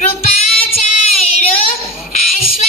కృపాచార్యుడు అశ్వ